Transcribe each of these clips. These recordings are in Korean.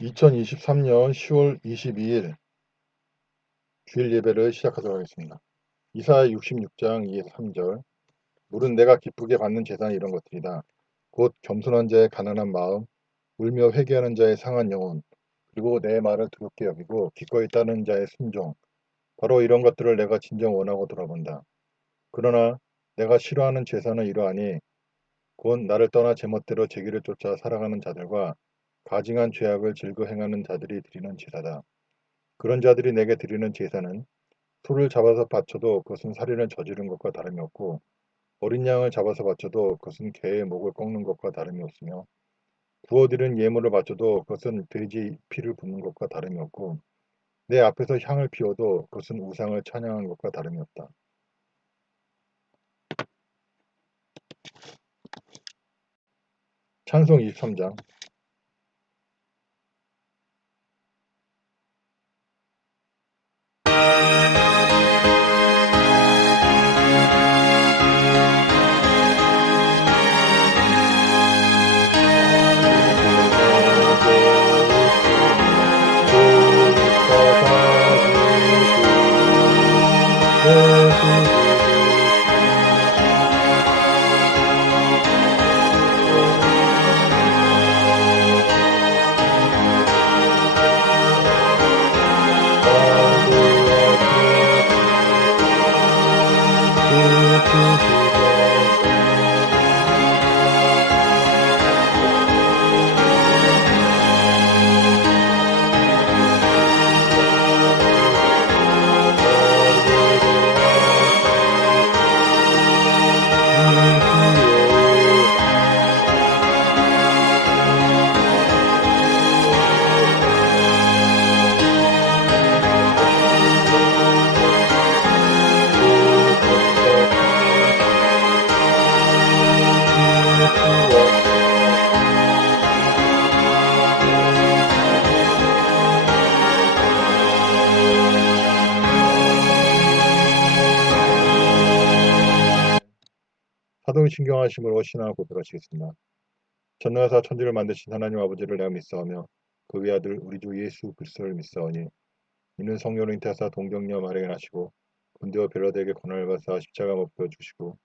2023년 10월 22일 주일 예배를 시작하도록 하겠습니다. 이사야 66장 2에서 3절 물은 내가 기쁘게 받는 재산이 이런 것들이다. 곧 겸손한 자의 가난한 마음, 울며 회개하는 자의 상한 영혼, 그리고 내 말을 두렵게 여기고 기꺼이 따르는 자의 순종. 바로 이런 것들을 내가 진정 원하고 돌아본다. 그러나 내가 싫어하는 재산은 이러하니 곧 나를 떠나 제멋대로 제 길을 쫓아 살아가는 자들과 가증한 죄악을 즐거 행하는 자들이 드리는 제사다. 그런 자들이 내게 드리는 제사는 소를 잡아서 바쳐도 그것은 살인을 저지른 것과 다름이 없고 어린 양을 잡아서 바쳐도 그것은 개의 목을 꺾는 것과 다름이 없으며 부어드린 예물을 바쳐도 그것은 돼지 피를 붓는 것과 다름이 없고 내 앞에서 향을 피워도 그것은 우상을 찬양한 것과 다름이 없다. 찬송 23장 사동신경하심으로 신앙을 고백하시겠습니다. 전능하사 천지를 만드신 하나님 아버지를 내가 믿사오며 그 외아들 우리 주 예수 그리스도를 믿사오니 이는 성령을 잉태하사 동정녀 마리아를 하시고 군대와 벨라드에게 고난을 받사 십자가 못 보여주시고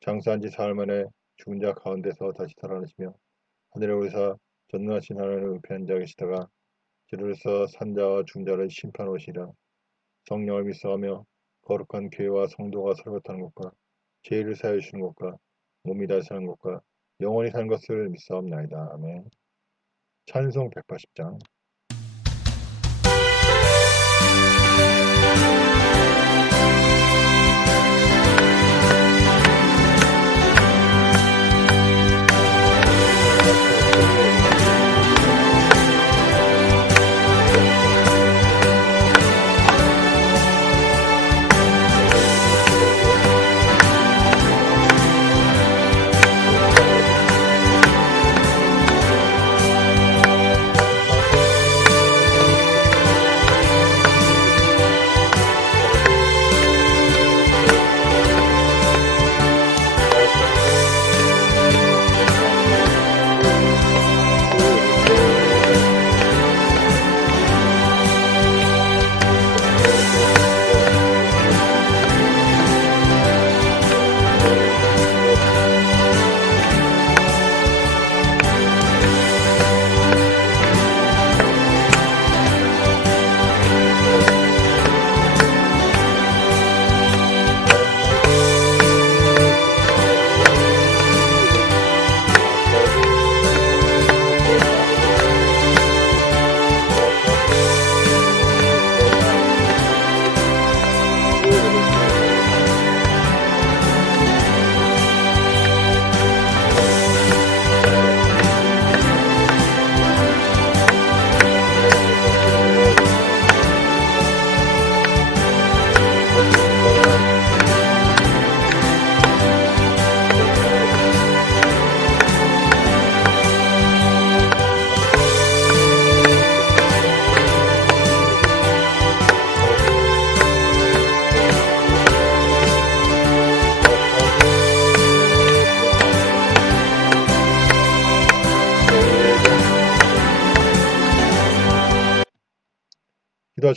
장사한 지 사흘 만에 죽은 자 가운데서 다시 살아나시며 하늘에 오르사 전능하신 하나님을 의패한 자 계시다가 지루에서 산자와 중자를 심판 오시라 성령을 믿사오며 거룩한 교회와 성도가 설교하는 것과 죄를 사하여 주시는 것과 몸이 다시 사는 것과 영원히 사는 것을 믿사옵나이다. 아멘. 찬송 180장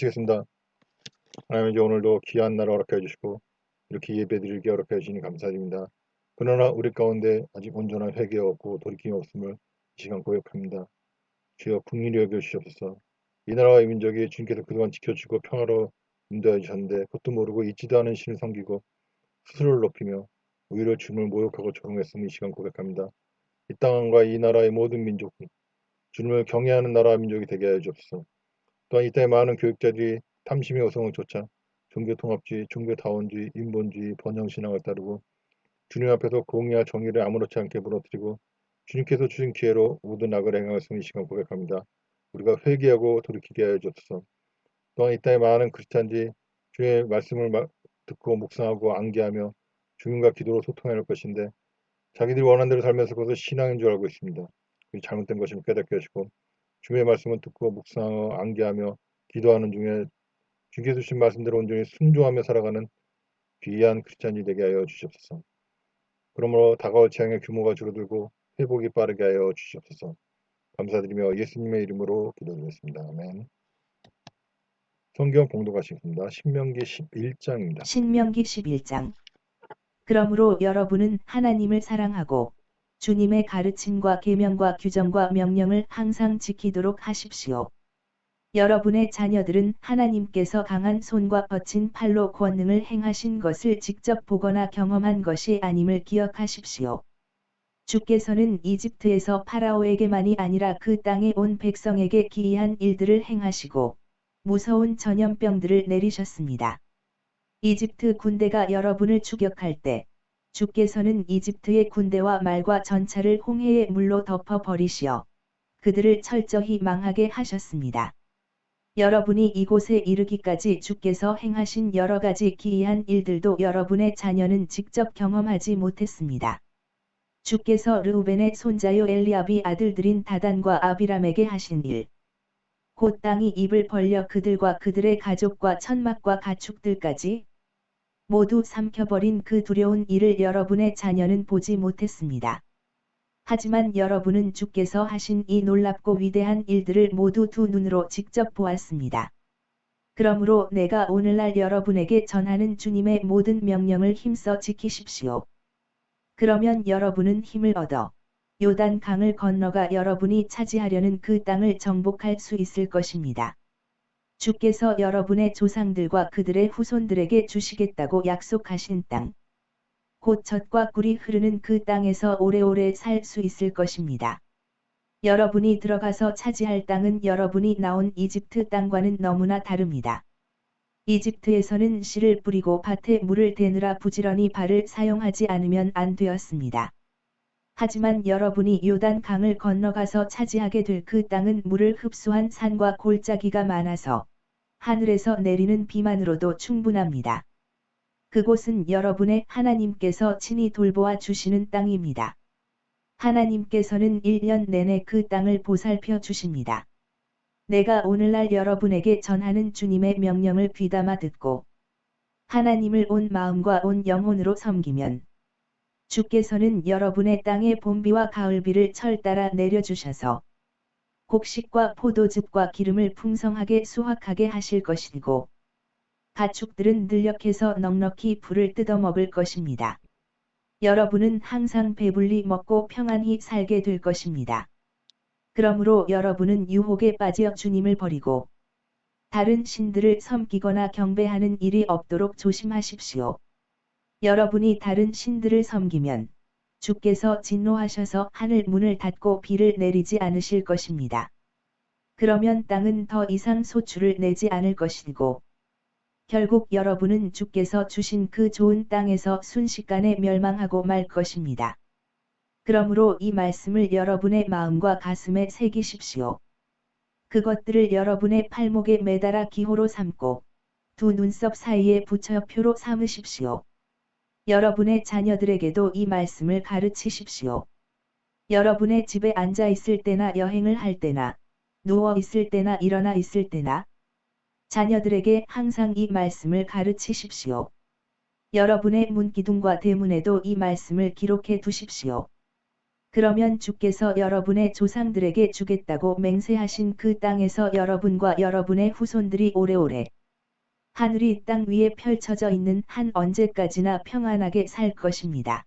기도하시겠습니다. 하나님 이제 오늘도 귀한 날 허락해 주시고 이렇게 예배드리기 허락해 주시니 감사드립니다. 그러나 우리 가운데 아직 온전한 회개가 없고 돌이킴이 없음을 이 시간 고백합니다. 주여 국민이 여겨 주시옵소서. 이 나라와 이 민족이 주님께서 그동안 지켜주고 평화로 인도해 주셨는데 그것도 모르고 잊지도 않은 신을 섬기고 스스로를 높이며 오히려 주님을 모욕하고 조롱했음을 이 시간 고백합니다. 이 땅과 이 나라의 모든 민족 주님을 경외하는 나라와 민족이 되게 하여 주옵소서. 또한 이 땅의 많은 교육자들이 탐심의 여성을 쫓아 종교통합주의, 종교다원주의, 인본주의, 번영신앙을 따르고 주님 앞에서 공의와 정의를 아무렇지 않게 무너뜨리고 주님께서 주신 기회로 모든 악을 행하였음을 이 시간 고백합니다. 우리가 회개하고 돌이키게 하여 주옵소서. 또한 이 땅의 많은 크리스찬들이 주의 말씀을 듣고 묵상하고 암기하며 주님과 기도로 소통해야 할 것인데 자기들이 원하는 대로 살면서 그것을 신앙인 줄 알고 있습니다. 잘못된 것임을 깨닫게 하시고 주의 말씀을 듣고 묵상하고 암기하며 기도하는 중에 주께서 주신 말씀대로 온전히 순종하며 살아가는 귀한 크리스찬이 되게 하여 주시옵소서. 그러므로 다가올 재앙의 규모가 줄어들고 회복이 빠르게 하여 주시옵소서. 감사드리며 예수님의 이름으로 기도드렸습니다. 아멘. 성경 봉독하시겠습니다. 신명기 11장입니다. 신명기 11장 그러므로 여러분은 하나님을 사랑하고 주님의 가르침과 계명과 규정과 명령을 항상 지키도록 하십시오. 여러분의 자녀들은 하나님께서 강한 손과 거친 팔로 권능을 행하신 것을 직접 보거나 경험한 것이 아님을 기억하십시오. 주께서는 이집트에서 파라오에게만이 아니라 그 땅에 온 백성에게 기이한 일들을 행하시고 무서운 전염병들을 내리셨습니다. 이집트 군대가 여러분을 추격할 때 주께서는 이집트의 군대와 말과 전차를 홍해의 물로 덮어 버리시어 그들을 철저히 망하게 하셨습니다. 여러분이 이곳에 이르기까지 주께서 행하신 여러 가지 기이한 일들도 여러분의 자녀는 직접 경험하지 못했습니다. 주께서 르우벤의 손자요 엘리압이 아들들인 다단과 아비람에게 하신 일. 곧 땅이 입을 벌려 그들과 그들의 가족과 천막과 가축들까지 모두 삼켜버린 그 두려운 일을 여러분의 자녀는 보지 못했습니다. 하지만 여러분은 주께서 하신 이 놀랍고 위대한 일들을 모두 두 눈으로 직접 보았습니다. 그러므로 내가 오늘날 여러분에게 전하는 주님의 모든 명령을 힘써 지키십시오. 그러면 여러분은 힘을 얻어 요단 강을 건너가 여러분이 차지하려는 그 땅을 정복할 수 있을 것입니다. 주께서 여러분의 조상들과 그들의 후손들에게 주시겠다고 약속하신 땅. 곧 젖과 꿀이 흐르는 그 땅에서 오래오래 살 수 있을 것입니다. 여러분이 들어가서 차지할 땅은 여러분이 나온 이집트 땅과는 너무나 다릅니다. 이집트에서는 씨를 뿌리고 밭에 물을 대느라 부지런히 발을 사용하지 않으면 안 되었습니다. 하지만 여러분이 요단 강을 건너가서 차지하게 될 그 땅은 물을 흡수한 산과 골짜기가 많아서 하늘에서 내리는 비만으로도 충분합니다. 그곳은 여러분의 하나님께서 친히 돌보아 주시는 땅입니다. 하나님께서는 1년 내내 그 땅을 보살펴 주십니다. 내가 오늘날 여러분에게 전하는 주님의 명령을 귀담아 듣고 하나님을 온 마음과 온 영혼으로 섬기면 주께서는 여러분의 땅에 봄비와 가을비를 철 따라 내려주셔서 곡식과 포도즙과 기름을 풍성하게 수확하게 하실 것이고 가축들은 늘력해서 넉넉히 불을 뜯어먹을 것입니다. 여러분은 항상 배불리 먹고 평안히 살게 될 것입니다. 그러므로 여러분은 유혹에 빠져 주님을 버리고 다른 신들을 섬기거나 경배하는 일이 없도록 조심하십시오. 여러분이 다른 신들을 섬기면 주께서 진노하셔서 하늘 문을 닫고 비를 내리지 않으실 것입니다. 그러면 땅은 더 이상 소출을 내지 않을 것이고 결국 여러분은 주께서 주신 그 좋은 땅에서 순식간에 멸망하고 말 것입니다. 그러므로 이 말씀을 여러분의 마음과 가슴에 새기십시오. 그것들을 여러분의 팔목에 매달아 기호로 삼고 두 눈썹 사이에 붙여 표로 삼으십시오. 여러분의 자녀들에게도 이 말씀을 가르치십시오. 여러분의 집에 앉아 있을 때나 여행을 할 때나 누워 있을 때나 일어나 있을 때나 자녀들에게 항상 이 말씀을 가르치십시오. 여러분의 문기둥과 대문에도 이 말씀을 기록해 두십시오. 그러면 주께서 여러분의 조상들에게 주겠다고 맹세하신 그 땅에서 여러분과 여러분의 후손들이 오래오래 하늘이 땅 위에 펼쳐져 있는 한 언제까지나 평안하게 살 것입니다.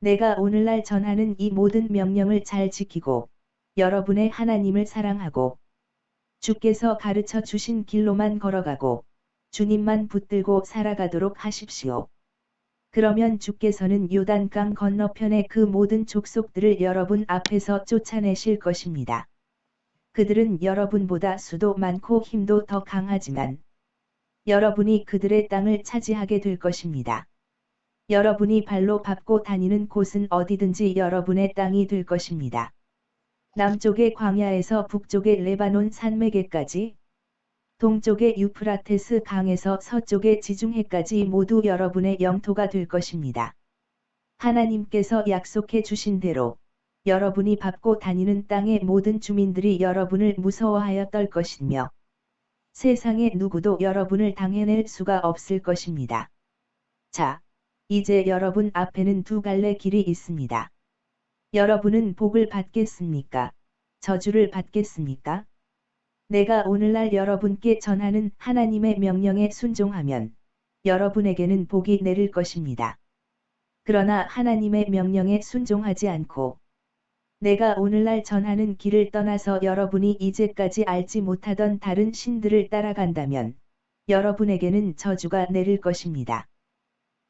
내가 오늘날 전하는 이 모든 명령을 잘 지키고 여러분의 하나님을 사랑하고 주께서 가르쳐 주신 길로만 걸어가고 주님만 붙들고 살아가도록 하십시오. 그러면 주께서는 요단강 건너편의 그 모든 족속들을 여러분 앞에서 쫓아내실 것입니다. 그들은 여러분보다 수도 많고 힘도 더 강하지만 여러분이 그들의 땅을 차지하게 될 것입니다. 여러분이 발로 밟고 다니는 곳은 어디든지 여러분의 땅이 될 것입니다. 남쪽의 광야에서 북쪽의 레바논 산맥에까지 동쪽의 유프라테스 강에서 서쪽의 지중해까지 모두 여러분의 영토가 될 것입니다. 하나님께서 약속해 주신 대로 여러분이 밟고 다니는 땅의 모든 주민들이 여러분을 무서워하여 떨 것이며 세상의 누구도 여러분을 당해낼 수가 없을 것입니다. 자, 이제 여러분 앞에는 두 갈래 길이 있습니다. 여러분은 복을 받겠습니까? 저주를 받겠습니까? 내가 오늘날 여러분께 전하는 하나님의 명령에 순종하면 여러분에게는 복이 내릴 것입니다. 그러나 하나님의 명령에 순종하지 않고 내가 오늘날 전하는 길을 떠나서 여러분이 이제까지 알지 못하던 다른 신들을 따라간다면 여러분에게는 저주가 내릴 것입니다.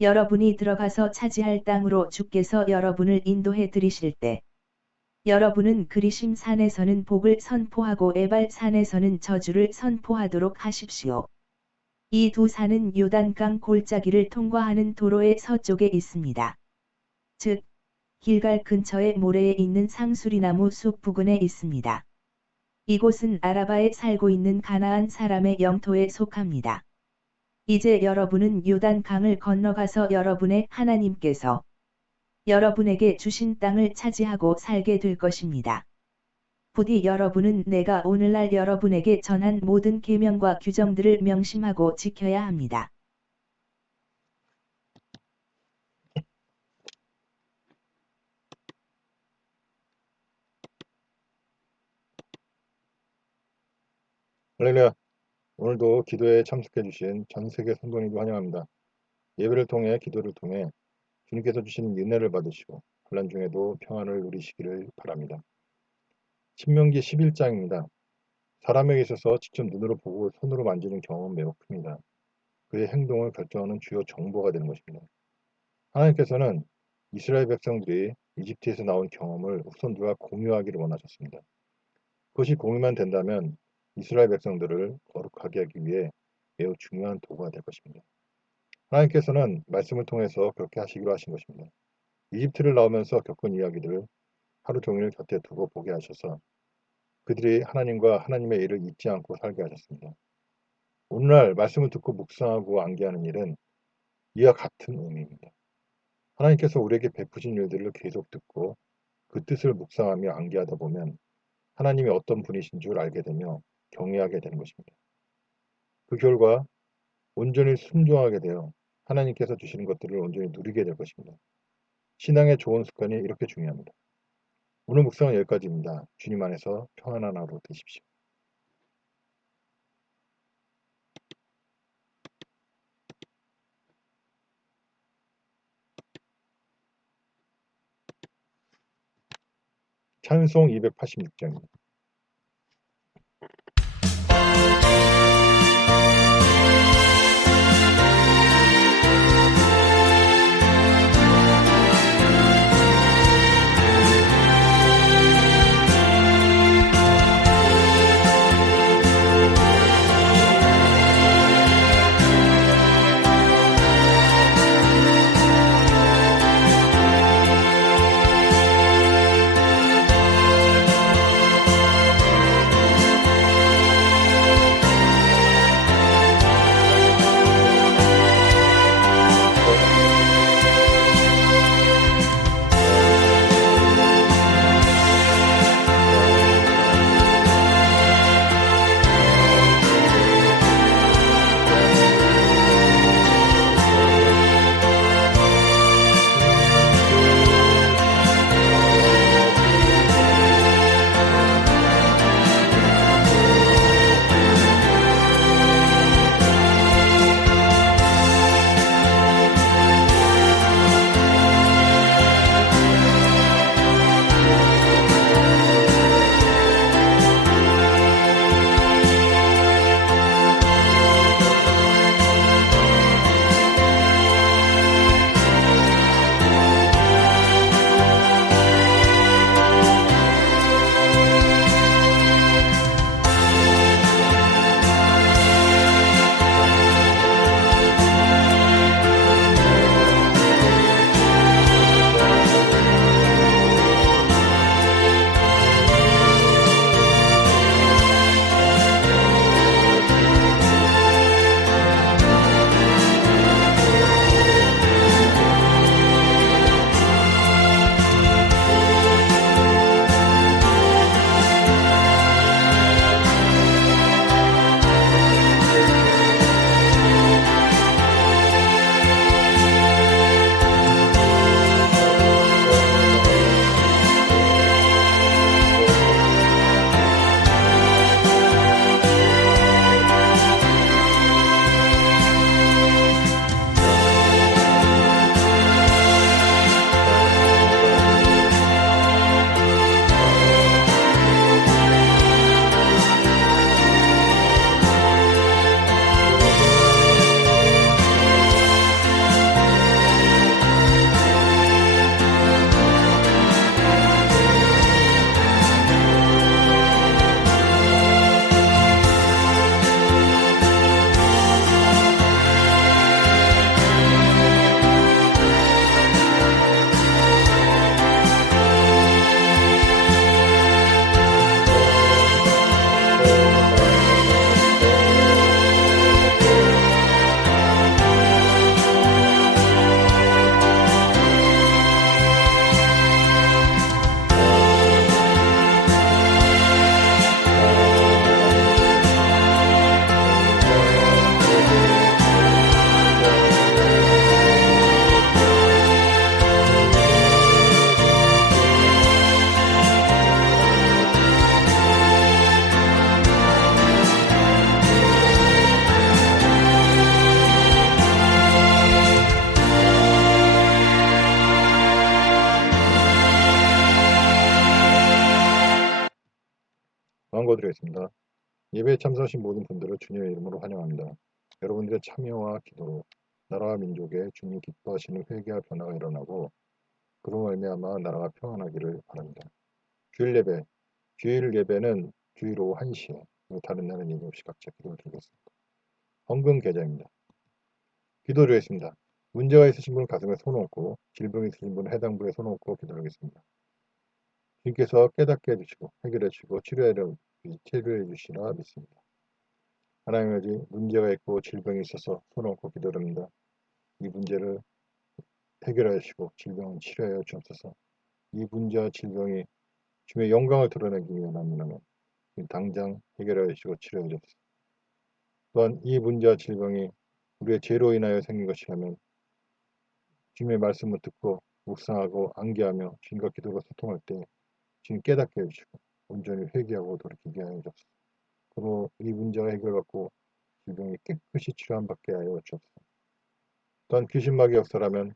여러분이 들어가서 차지할 땅으로 주께서 여러분을 인도해 드리실 때 여러분은 그리심 산에서는 복을 선포하고 에발 산에서는 저주를 선포하도록 하십시오. 이 두 산은 요단강 골짜기를 통과하는 도로의 서쪽에 있습니다. 즉, 길갈 근처의 모래에 있는 상수리나무 숲 부근에 있습니다. 이곳은 아라바에 살고 있는 가나안 사람의 영토에 속합니다. 이제 여러분은 요단 강을 건너가서 여러분의 하나님께서 여러분에게 주신 땅을 차지하고 살게 될 것입니다. 부디 여러분은 내가 오늘날 여러분에게 전한 모든 계명과 규정들을 명심하고 지켜야 합니다. 할렐루야. 오늘도 기도에 참석해 주신 전 세계 성도님들 환영합니다. 예배를 통해 기도를 통해 주님께서 주시는 은혜를 받으시고 혼란 중에도 평안을 누리시기를 바랍니다. 신명기 11장입니다. 사람에게 있어서 직접 눈으로 보고 손으로 만지는 경험은 매우 큽니다. 그의 행동을 결정하는 주요 정보가 되는 것입니다. 하나님께서는 이스라엘 백성들이 이집트에서 나온 경험을 후손들과 공유하기를 원하셨습니다. 그것이 공유만 된다면 이스라엘 백성들을 거룩하게 하기 위해 매우 중요한 도구가 될 것입니다. 하나님께서는 말씀을 통해서 그렇게 하시기로 하신 것입니다. 이집트를 나오면서 겪은 이야기들을 하루 종일 곁에 두고 보게 하셔서 그들이 하나님과 하나님의 일을 잊지 않고 살게 하셨습니다. 오늘날 말씀을 듣고 묵상하고 암기하는 일은 이와 같은 의미입니다. 하나님께서 우리에게 베푸신 일들을 계속 듣고 그 뜻을 묵상하며 암기하다 보면 하나님이 어떤 분이신 줄 알게 되며 경외하게 되는 것입니다. 그 결과 온전히 순종하게 되어 하나님께서 주시는 것들을 온전히 누리게 될 것입니다. 신앙의 좋은 습관이 이렇게 중요합니다. 오늘 묵상은 여기까지입니다. 주님 안에서 평안한 하루 되십시오. 찬송 286장입니다. 광고드리겠습니다. 예배에 참석하신 모든 분들을 주님의 이름으로 환영합니다. 여러분들의 참여와 기도로 나라와 민족의 주님 기뻐하시는 회개와 변화가 일어나고 그로 말미암아 나라가 평안하기를 바랍니다. 주일 예배, 주일 예배는 주일 오후 1시에 그리고 다른 날은 예배 없이 각자 기도를 드리겠습니다. 헌금 계좌입니다. 기도드리겠습니다. 문제가 있으신 분은 가슴에 손 얹고 질병이 있으신 분은 해당 부에 손 얹고 기도하겠습니다. 주님께서 깨닫게 해주시고 해결해 주시고 치료해, 치료해 주시라 믿습니다. 하나님 아버지 문제가 있고 질병이 있어서 손 얹고 기도합니다. 이 문제를 해결하여 주시고 질병을 치료하여 주옵소서. 이 문제와 질병이 주님의 영광을 드러내기 위함이라면 당장 해결하여 주시고 치료하여 주옵소서. 또한 이 문제와 질병이 우리의 죄로 인하여 생긴 것이라면 주님의 말씀을 듣고 묵상하고 암기하며 주님과 기도로 소통할 때 주님 깨닫게 해주시고 온전히 회개하고 돌이키게 하여 주옵소서. 그로 이 문제가 해결받고 질병이 깨끗이 치료함받게 하여 주옵소서. 또한 귀신마귀 역사라면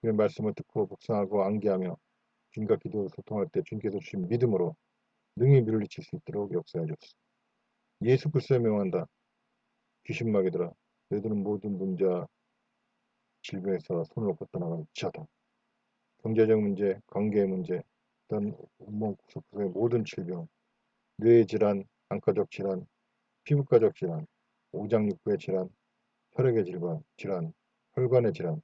주님의 말씀을 듣고 묵상하고 암기하며 주님과 기도로 소통할 때 주님께서 주신 믿음으로 능히 물리칠 수 있도록 역사해 주옵소서. 예수 그리스도의 명한다. 귀신마귀들아 너희들은 모든 문제와 질병에서 손을 놓고 떠나가지하다. 경제적 문제, 관계의 문제, 어떤 온몸 구석구석의 모든 질병, 뇌의 질환, 안과적 질환, 피부과적 질환, 오장육부의 질환, 혈액의 질환, 질환, 혈관의 질환,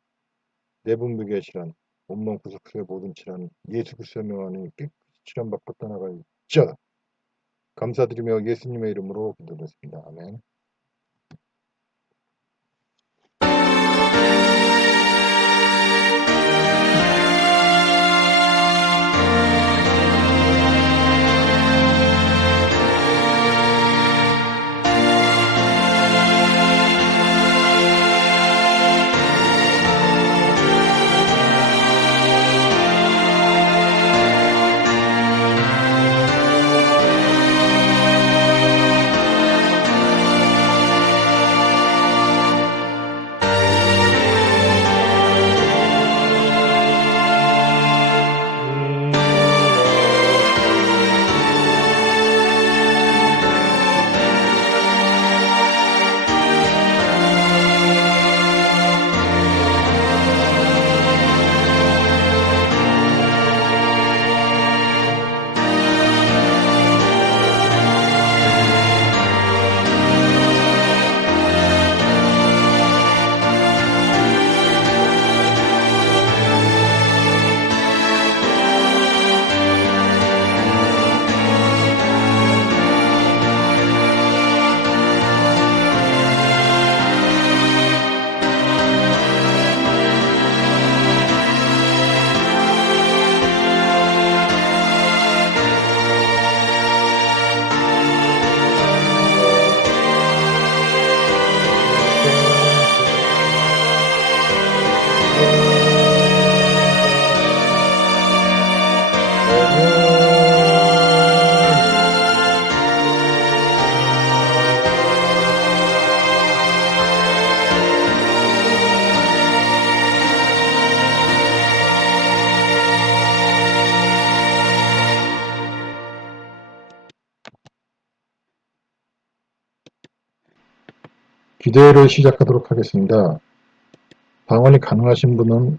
내분비계의 질환, 온몸 구석구석의 모든 질환, 예수 그리스도의 명하니 깨끗이 치료받고 떠나가지하다. 감사드리며 예수님의 이름으로 기도드렸습니다. 아멘. 기도회를 시작하도록 하겠습니다. 방언이 가능하신 분은